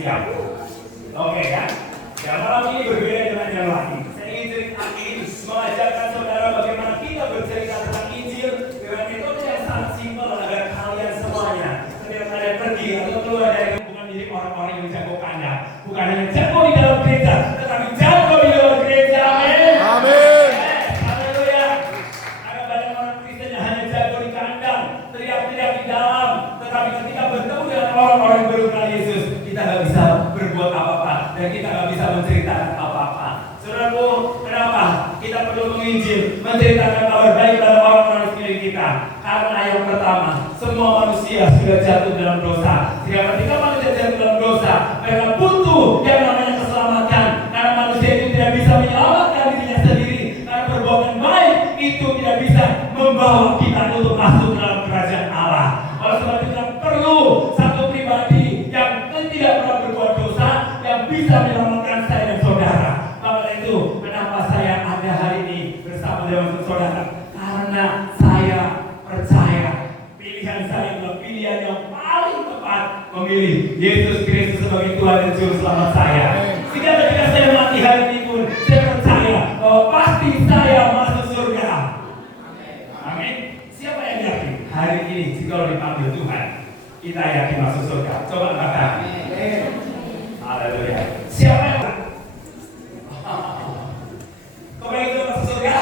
siap. Oke ya. Ya malam ini berbeda dengan yang lain. Saya ingin ceritakan, mengajarkan saudara bagaimana kita bercerita tentang Injil dengan metode yang sangat simpel agar kalian semuanya ketika kalian pergi atau keluar dari bukan menjadi orang-orang yang jago kandang, bukan hanya jago di dalam gereja, tetapi jago di luar gereja. Amin. Amin. Haleluya. Ada banyak orang Kristen yang hanya jago di kandang, teriak-teriak di dalam, tetapi ketika bertemu dengan orang-orang yang baru kenal Yesus, kita nggak bisa berbuat apa-apa dan kita nggak bisa menceritakan apa-apa. Saudaraku, kenapa kita perlu menginjil, menceritakan kabar baik pada orang-orang di sekeliling kita? Karena yang pertama, semua manusia sudah jatuh dalam dosa. Sehingga ketika manusia jatuh dalam dosa, mereka butuh yang namanya keselamatan. Karena manusia itu tidak bisa menyelamatkan dirinya sendiri. Karena perbuatan baik itu tidak bisa membawa kita untuk masuk dalam kerajaan Allah. Oleh sebab itu kita perlu satu pribadi yang tidak pernah berbuat dosa, yang bisa menyelamatkan saya dan saudara. Maka itu kenapa saya ada hari ini bersama dengan saudara. Karena saya percaya pilihan saya adalah pilihan yang paling tepat, memilih Yesus Kristus sebagai Tuhan dan Juru Selamat saya. Sehingga ketika saya mati hari ini pun, saya percaya bahwa pasti saya masuk surga. Amin. Siapa yang yakin hari ini jika dipanggil Tuhan, kita yakin masuk surga? Coba katakan. Haleluya. Siapa yang kau yang itu masuk surga?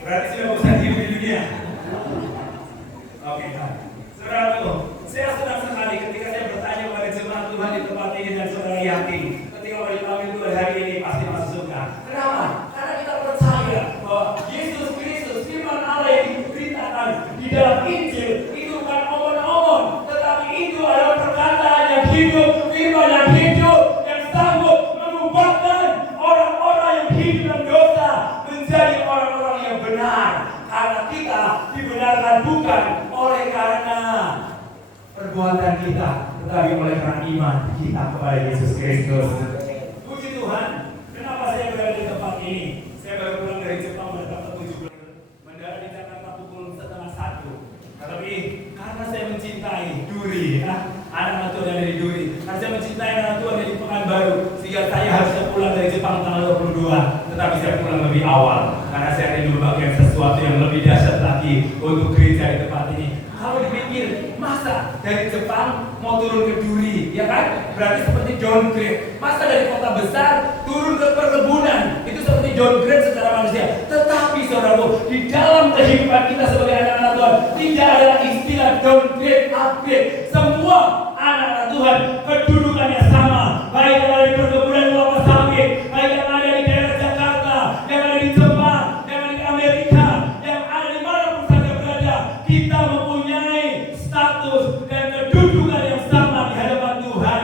Berarti sudah bisa hidup di dunia. Oke, saudaraku, saya senang sekali ketika saya bertanya kepada jemaat Tuhan di tempat ini dan saudara yakin ketika mau dipanggil Tuhan hari ini pasti masuk surga. Kenapa? Karena kita percaya bahwa Yesus Kristus, firman Allah yang diberitakan di dalam Injil itu bukan omong-omong, tetapi itu adalah perkataan yang hidup, firman yang hidup, yang sanggup mengubahkan orang-orang yang hidup dalam dosa menjadi orang-orang yang benar. Karena kita dibenarkan bukan oleh karena perbuatan kita, tetapi oleh karena iman kita kepada Yesus Kristus. Puji Tuhan. Kenapa saya berada di tempat ini? Saya baru pulang dari Jepang pada tanggal 7 bulan, mendarat di Jakarta pukul 12:30. Tetapi karena saya mencintai Duri, anak Tuhan dari Duri, karena saya mencintai anak Tuhan dari Pekanbaru, sehingga saya harusnya pulang dari Jepang tanggal 22, tetapi saya pulang lebih awal karena saya rindu bagian sesuatu yang lebih dahsyat lagi untuk gereja di tempat ini. Kalau dipikir, masa dari Jepang mau turun ke Duri, ya kan? Berarti seperti downgrade. Masa dari kota besar turun ke perkebunan, itu seperti downgrade secara manusia. Tetapi saudaraku, di dalam kehidupan kita sebagai anak-anak Tuhan, tidak ada istilah downgrade, upgrade. Semua anak-anak Tuhan kedudukannya sama, baik yang ada di perkebunan kelapa sawit, baik yang ada di daerah Jakarta, yang ada di Jepang, yang ada di Amerika, yang ada di manapun saja berada, kita mempunyai status dan kedudukan yang sama di hadapan Tuhan.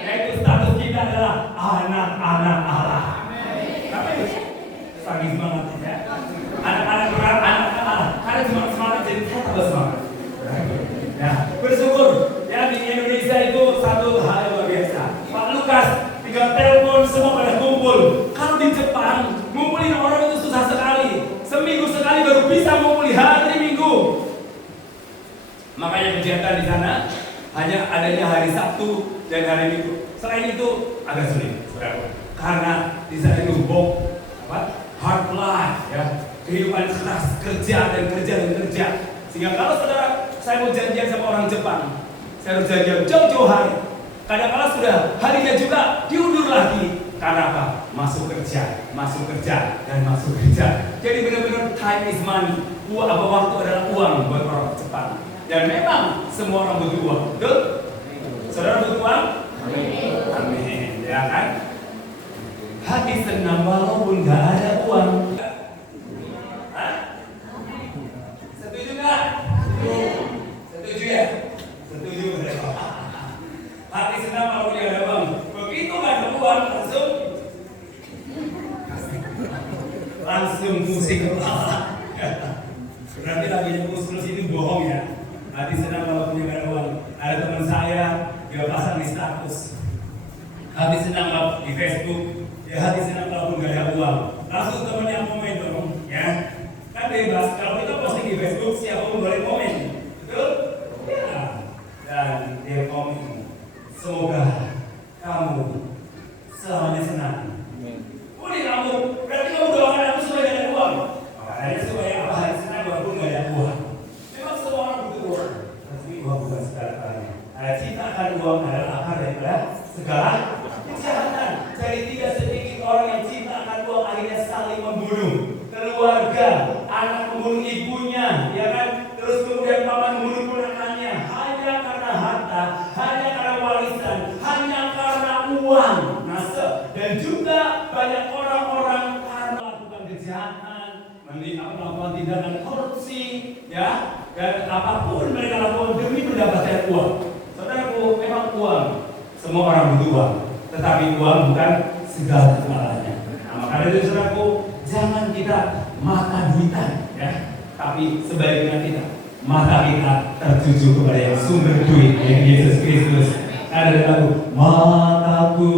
Yaitu status kita adalah anak-anak Allah. Tapi sangat semangat ya. Anak-anak Allah. Karena semangat jadi saya tambah semangat. Ya, bersyukur ya di Indonesia itu satu hal yang luar biasa. Pak Lukas tinggal telepon semua pada kumpul. Kalau di Jepang ngumpulin orang itu susah sekali. Seminggu sekali baru bisa ngumpulin hari Minggu. Makanya kegiatan di sana hanya adanya hari Sabtu dan hari Minggu. Selain itu agak sulit, saudara. Karena di sana itu hard life ya, kehidupan keras, kerja dan kerja dan kerja. Sehingga kalau saudara saya mau janjian sama orang Jepang, saya harus janjian jauh-jauh hari. Kadang-kadang sudah harinya juga diundur lagi. Karena apa? Masuk kerja, dan masuk kerja. Jadi benar-benar time is money. Waktu adalah uang buat orang Jepang. Dan memang semua orang butuh uang, betul? Saudara butuh uang? Amin. Ya kan? Hati senang walaupun gak ada uang. Setuju gak? Setuju ya? Setuju. Hati senang walaupun gak ada uang. Begitu gak ada uang langsung musik. Berarti lagi terus itu bohong ya. Hati senang walaupun gak ada uang. Ada teman saya dia pasang di status. Hati senang di Facebook. Ya hati senang walaupun gak ada uang. Langsung temennya komen dong, ya. Kan bebas. Kalau kita posting di Facebook siapapun boleh komen, betul? Ya. Dan dia komen. Semoga kamu selamanya senang. Boleh kamu, berarti kamu doakan aku supaya gak ada uang. Makanya supaya apa hari senang walaupun gak ada uang. Memang semua orang butuh uang, tapi uang bukan segala-galanya. Cinta akan uang adalah akar daripada segala kejahatan. Jadi tidak sedikit orang yang cinta akan uang akhirnya saling membunuh keluarga, anak membunuh ibunya, ya kan? Terus kemudian paman membunuh ponakannya hanya karena harta, hanya karena warisan, hanya karena uang. Dan juga banyak orang-orang karena melakukan kejahatan, melakukan tindakan korupsi, ya, dan apapun mereka lakukan demi mendapatkan uang. Saudaraku, memang uang, semua orang butuh uang, tetapi uang bukan segala-galanya. Nah, makanya itu saudaraku, jangan kita mata duitan, ya, tapi sebaliknya kita mata kita tertuju kepada yang sumber duit, yang Yesus Kristus. Ada lagu mataku